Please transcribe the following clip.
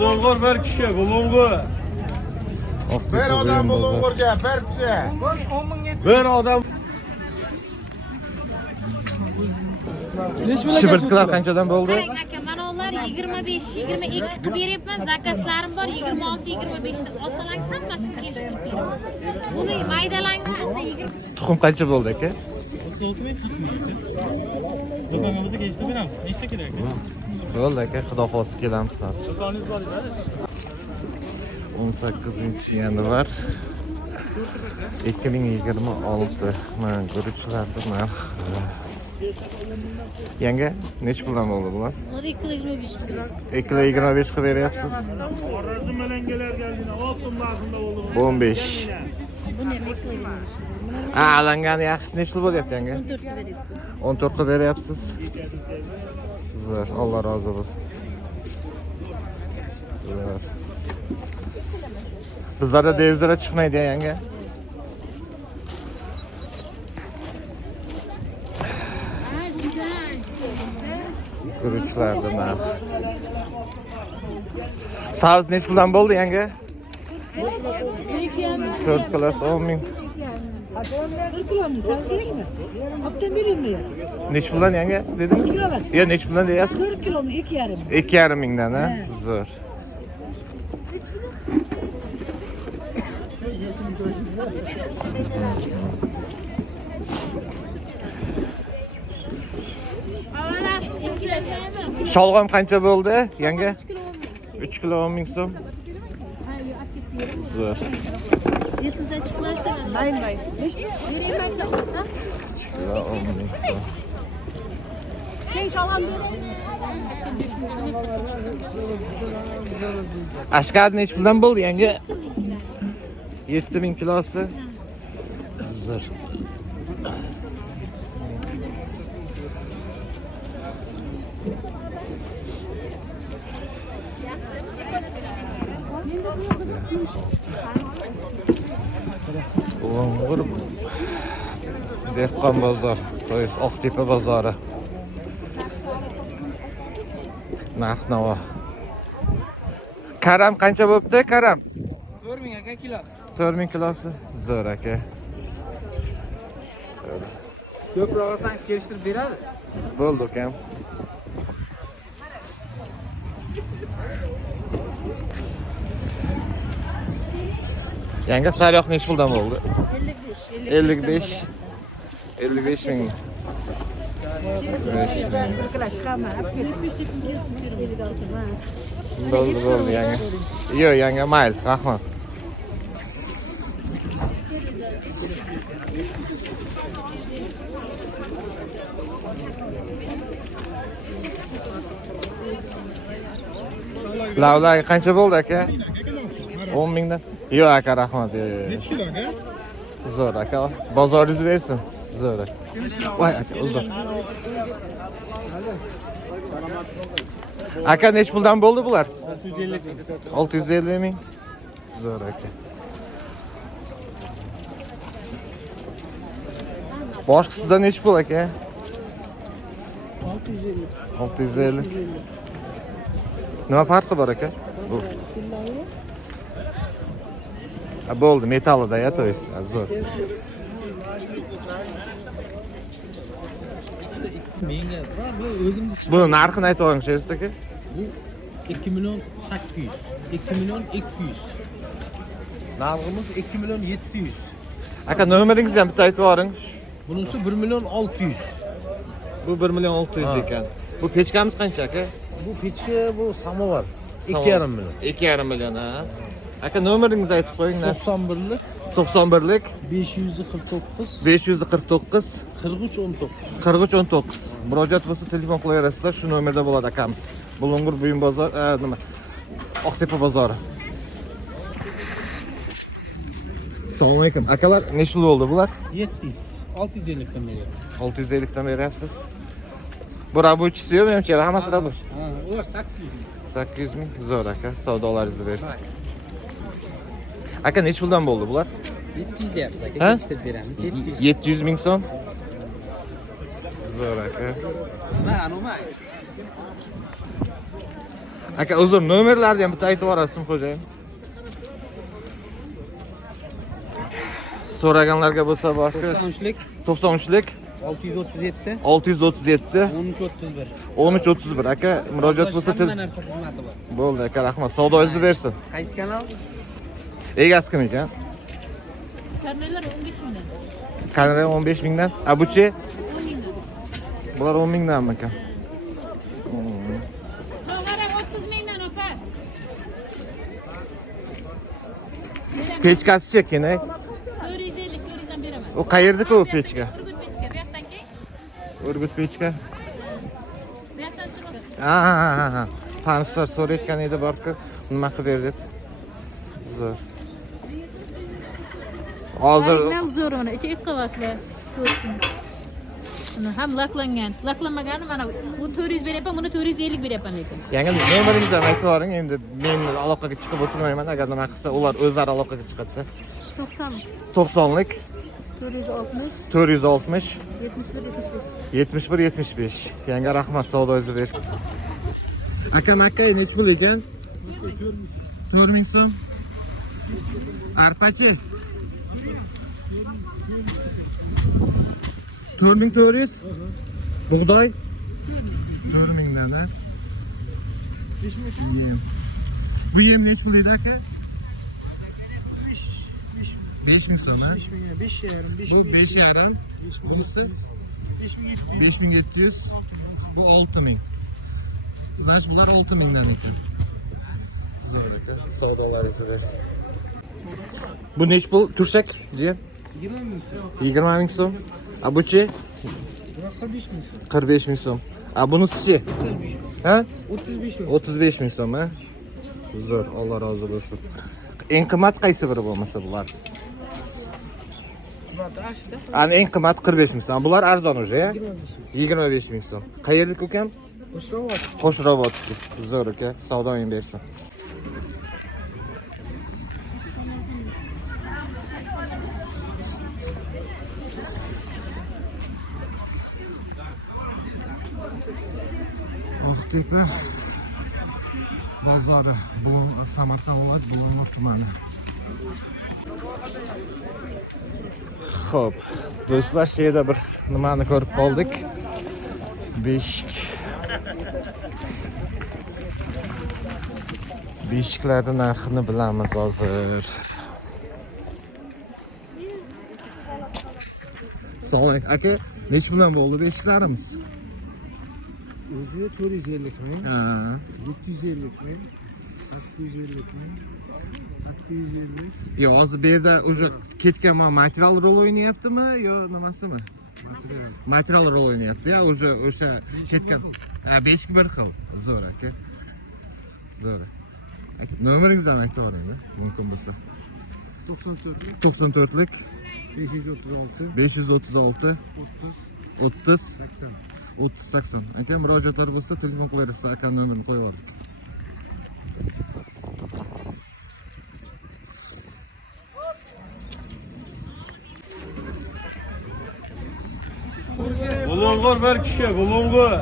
Bulungur bir kişi, bulungur. Bir adam bulungurga, bir kishi. Bir adam. Shibirtkilar qanchadan bo'ldi? Qarang aka, mana ular 25, 22 qilib beryapman. Zakaslarim bor 26, 25 dan. Olsangiz hammasini kelishtirib beraman. Buni maydalangiz bo'lsa 20. Tuxum qancha bo'ldi aka? 36 ming 40 ming. Do'konimizga kelishtirib beramiz. Nechta kerak? Bo'ldi aka, xudo xohlasa kelamiz nasib. Do'koningiz bor-ku. 18-yanvar 2026. Mana guruchlarning narxi. Yanga, nech puldan bo'ldi bular? 225 kilo. 225 qilib beryapsiz. Xorazm malangalar keldi. 6 narxida bo'ldi. 15. Buni ham 225. Alangani yaxshisi nech pul bo'lyapti yanga? 14 qilib beryapsiz. Zo'r, Alloh rozi bo'lsin. Zo'r. Bizlarda devizlar chiqmaydi yanga. Guruchlardan narx. Savz nech puldan bo'ldi yanga? 4 kilos 10 ming. 1 kiloni savz kerakmi? Qopdan beraymi ya? Nech puldan yanga dedingiz? Yo, nech puldan deyapsiz? 4 kiloni 2,5. 2,5 mingdan, ha? Zo'r. Sholg'om qancha bo'ldi yanga? 3 kilo 10 ming so'm. Zo'r. Esingiz chiqmasa, Mayli. 3 kilo 10 ming so'm. Ashkad nech puldan bo'ldi yanga? 7000 kilosi. Zo'r. Ulang'ur dehqon bozor, to'yis Oqtepa bozori. Narx-navo. Karam qancha bo'pti, karam? 4000 aka kilosi. 4000 kilosi. Zo'r aka. Ko'proq olsangiz kelishtirib beradi. Bo'ldi ukam. Yanga sariyog' nech puldan bo'ldi? 55. 55 ming. 55 ming. Bo'ldi yanga. Yo'q yanga, mayli, rahmat. Lavlay qancha bo'ldi aka? 10 mingdan. Yo'q aka, rahmat. Necha kilo aka? Zo'r aka. Bozoringiz bersin. Zo'r aka. Voy aka, uzr. Aka nech puldan bo'ldi bular? 650 ming. Zo'r aka. Boshqasidan nech pul aka? 650. Nima farqi bor aka? Bu. Bo'ldi, metallida ya, to есть, zo'r. Menga bu o'zimni Buni narxini aytib o'ring, aka. bu 2 million 800, 2 million 200. Narximiz 2 million 700. Aka nomeringizni ham bitta aytib o'ring. Bunisi 1 million 600. Bu 1 million 600 ekan. Bu pechkamiz qancha aka? Bu pechka, bu samovar. 2,5 million. 2,5 million, ha. Aka nomeringizni aytib qo'ying. 91lik 91lik 549 549 4319. 4319. Murojaat bo'lsa telefon qilaverasizlar, shu nomerda bo'ladi akamiz. Bulung'ur buyum bozor, nima? Oqtepa bozori. Assalomu alaykum. Akalar, nechta bo'ldi bular? 700, 650 dan beryapmiz. 650 dan beryapsiz. Bu rabochisi yo'qmi, hamchara? Hammasi raboch. Ha, ular 800. 800 ming. Zo'r aka, savdolaringizni bersin. Aka nech puldan bo'ldi bular? 700 yapsiz aka, Ha? kelishtirib beramiz. 700. 700 ming so'm. Zo'r aka. Ma, anoma. Aka uzr, nomerlarni ham bitta aytib yuborasizmi xo'jayin? So'raganlarga bo'lsa boshqa 93lik 93lik 637 637 1331. 1331 aka murojaat bo'lsa Hamma narsa xizmati bor. bo'ldi aka, rahmat. Savdoingizni bersin. Qaysi kanal? Egasi kim ekan? Karnalar 15 mingdan. Kanal 15 mingdan. Abuchi 10 mingdan. bular 10 mingdanmi aka? Nog'ara 30 mingdan opa. Pechkasi-chi kerak? 450 400 dan beraman. U qayerda-ku u pechka? Urgut pechka, bu yoqdan keyin. Urgut pechka. Bu yoqdan chiqib. Ha. Tanishlar so'rayotgan edi borku, nima qilib ber deb. Zo'r. Hozir Nam zo'r uni, ichi 2 qavatli. Ko'rsin. Uni ham laklangan. Laklanmagani mana bu 400 beryapman, buni 450 beryapman lekin. yangi nomeringizni aytib yuboring, endi men aloqaga chiqib o'tirmayman, agar nima qilsa ular o'zlari aloqaga chiqadi. 90 90lik 460 460 71 75. 71 75. Yanga rahmat, savdoingizni bersin. Aka nech pul ekan? 4000 so'm. Arpachi 4400. Bug'doy 4000 dan, ha? Bu yem nech pul edi aka? 5000 so'm, ha? 5,5. Bu 5,5. Bunisi 5700. Bu 6000. Znash bular 6000 dan ekan. Zo'r aka, savdolaringizni bersin. Bu nech pul tursak, jiyan? 20 ming so'm. Abuchi 45 ming so'm. Bunisi-chi? Ha? 35 ming so'm, ha? Zo'r, Alloh rozi bo'lsin. Eng qimmat qaysi biri bo'lmasa bular? Ana eng qimmat 45 ming so'm. Bular arzon уже, ya? 25 ming so'm. Qayerlik ukam? Qo'shrovot. Zo'r aka, savdoing bersin. Oqtepa bozori, Samarqand viloyat Bulung'ur tumani. Xo'p, do'stlar, shu yerda bir nimani ko'rib qoldik. Beshiklarning narxini bilamiz hozir. Assalomu alaykum aka, nech bilan bo'ldi beshiklarimiz? O'zi 450 ming, Ha, 750 ming, 850 ming, 850. yo hozir bu yerda уже ketgan material rol o'ynayaptimi yo nimasimi? Material rol o'ynayapti, ya уже o'sha ketgan. Ha, beshik bir xil. Zo'r aka. Zo'r. Nomeringizni aytib yuboring, mumkin bo'lsa. 94lik 536 536 30 80. 3080. Aka murojaatlar bo'lsa telefon qilib berasiz, aka nomerini qo'yib yubordik. Bulungur bir kishi, bulungur.